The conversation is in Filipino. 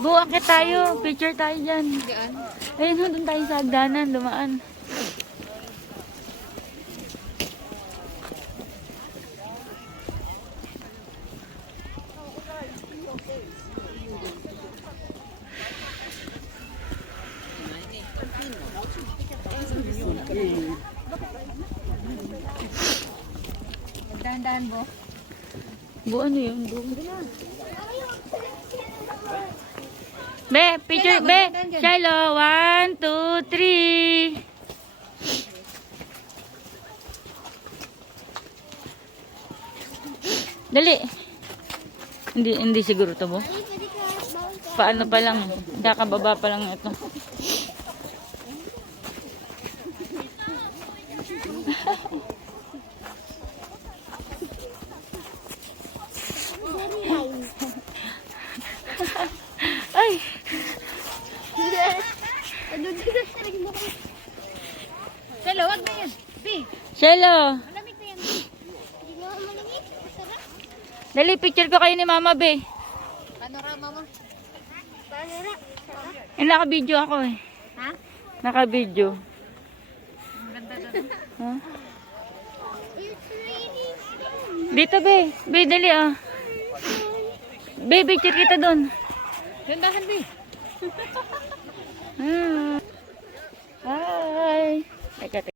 Buwakit tayo. Picture tayo dyan. Ayun, doon tayo sa hagdanan. Dumaan. Dahan-dahan mo. Bu, ano yun? Bu. Be, picture, be. Shiloh, one, two, three. Dali. Hindi, hindi siguro to, bo. Paano pa lang, kakababa pa lang ito. Ay, Hello, wag na yan. Bi, Shiloh. malamig na yan. Dali, picture ko kayo ni Mama, be. Panorama mo. Eh, naka-video ako eh. Ha? Naka-video. Ang ganda doon. Ha? Dito, be. Be, dali ah. Be, picture kita doon. 된다 한디.